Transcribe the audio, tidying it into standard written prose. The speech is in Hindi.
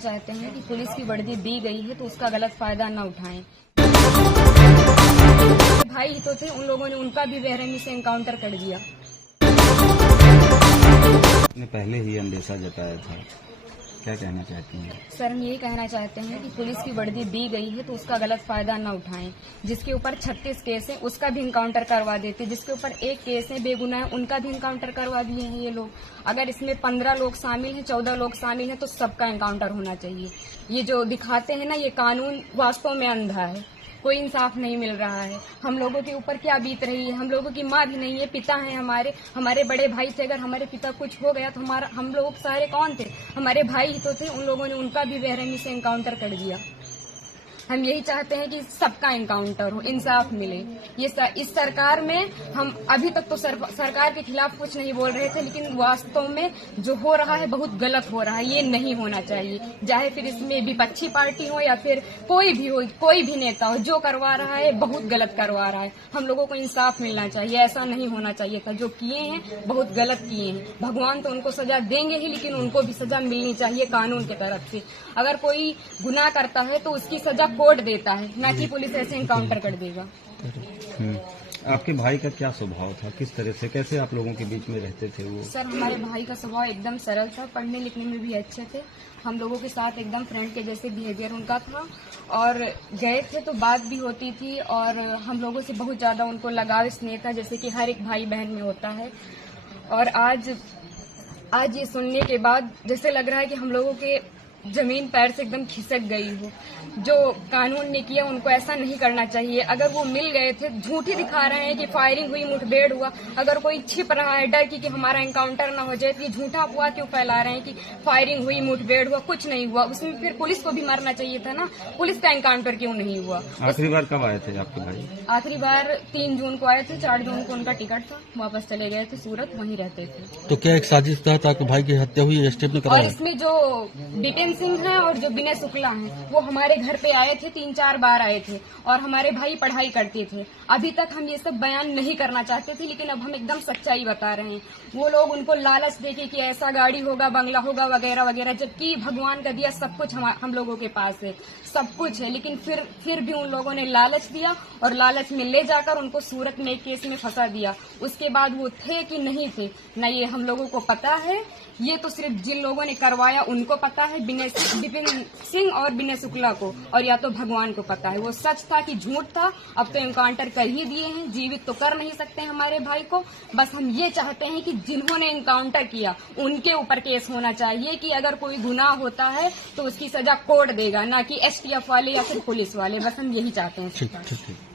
चाहते हैं कि पुलिस की वर्दी दी गई है तो उसका गलत फायदा न उठाएं। भाई ही तो थे, उन लोगों ने उनका भी बेरहमी से एनकाउंटर कर दिया। ने पहले ही अंदेशा जताया था, क्या कहना चाहती हैं? सर, हम यही कहना चाहते हैं कि पुलिस की वर्दी दी गई है तो उसका गलत फायदा न उठाएं। जिसके ऊपर 36 केस है उसका भी इनकाउंटर करवा देते, जिसके ऊपर एक केस है बेगुनाह उनका भी इनकाउंटर करवा दिए हैं ये लोग। अगर इसमें 15 लोग शामिल हैं, 14 लोग शामिल हैं तो सबका इनकाउंटर होना चाहिए। ये जो दिखाते हैं ना, ये कानून वास्तव में अंधा है, कोई इंसाफ नहीं मिल रहा है। हम लोगों के ऊपर क्या बीत रही है, हम लोगों की माँ भी नहीं है, पिता हैं हमारे बड़े भाई थे। अगर हमारे पिता कुछ हो गया तो हम लोग सारे कौन थे? हमारे भाई ही तो थे, उन लोगों ने उनका भी बेरहमी से एनकाउंटर कर दिया। हम यही चाहते हैं कि सबका एनकाउंटर हो, इंसाफ मिले। इस सरकार में हम अभी तक तो सरकार के खिलाफ कुछ नहीं बोल रहे थे, लेकिन वास्तव में जो हो रहा है बहुत गलत हो रहा है। ये नहीं होना चाहिए, चाहे फिर इसमें विपक्षी पार्टी हो या फिर कोई भी हो, कोई भी नेता हो, जो करवा रहा है बहुत गलत करवा रहा है। हम लोगों को इंसाफ मिलना चाहिए, ऐसा नहीं होना चाहिए था। जो किए हैं बहुत गलत किए हैं। भगवान तो उनको सजा देंगे ही, लेकिन उनको भी सजा मिलनी चाहिए कानून की तरफ से। अगर कोई गुनाह करता है तो उसकी सजा कोर्ट देता है, ना कि पुलिस ऐसे एनकाउंटर कर देगा। आपके भाई का क्या स्वभाव था, किस तरह से, कैसे आप लोगों के बीच में रहते थे वो? सर, हमारे भाई का स्वभाव एकदम सरल था, पढ़ने लिखने में भी अच्छे थे। हम लोगों के साथ एकदम फ्रेंड के जैसे बिहेवियर उनका था, और गए थे तो बात भी होती थी, और हम लोगों से बहुत ज्यादा उनको लगाव स्नेह था, जैसे कि हर एक भाई बहन में होता है। और आज ये सुनने के बाद जैसे लग रहा है कि हम लोगों के जमीन पैर से एकदम खिसक गई हो। जो कानून ने किया उनको ऐसा नहीं करना चाहिए। अगर वो मिल गए थे, झूठ ही दिखा रहे हैं कि फायरिंग हुई, मुठभेड़ हुआ। अगर कोई छिप रहा है डर की कि हमारा एनकाउंटर ना हो जाए, तो ये झूठा अफवाह क्यों फैला रहे हैं कि फायरिंग हुई, मुठभेड़ हुआ? कुछ नहीं हुआ। उसमें फिर पुलिस को भी मारना चाहिए था ना, पुलिस का एनकाउंटर क्यों नहीं हुआ? आखिरी बार कब आए थे आपके भाई? आखिरी बार 3 जून को आए थे, 4 जून को उनका टिकट था, वापस चले गए थे सूरत, वहीं रहते थे। तो क्या एक साजिश तहत आपके भाई की हत्या हुई, स्टेप ने कराया? और इसमें जो विपिन सिंह है और जो विनय शुक्ला हैं, वो हमारे घर पे आए थे, 3-4 बार आए थे, और हमारे भाई पढ़ाई करते थे। अभी तक हम ये सब बयान नहीं करना चाहते थे, लेकिन अब हम एकदम सच्चाई बता रहे हैं। वो लोग उनको लालच देके कि ऐसा गाड़ी होगा, बंगला होगा, वगैरह वगैरह, जबकि भगवान का दिया सब कुछ हम लोगों के पास है, सब कुछ है, लेकिन फिर भी उन लोगों ने लालच दिया, और लालच में ले जाकर उनको सूरत में एक केस में फंसा दिया। उसके बाद वो थे कि नहीं थे न ये हम लोगों को पता है। ये तो सिर्फ जिन लोगों ने करवाया उनको पता है, विपिन सिंह और विनय शुक्ला को, और या तो भगवान को पता है वो सच था कि झूठ था। अब तो एनकाउंटर कर ही दिए हैं, जीवित तो कर नहीं सकते हमारे भाई को। बस हम ये चाहते हैं कि जिन्होंने एनकाउंटर किया उनके ऊपर केस होना चाहिए, कि अगर कोई गुनाह होता है तो उसकी सजा कोर्ट देगा, ना कि STF वाले या फिर पुलिस वाले। बस हम यही चाहते हैं।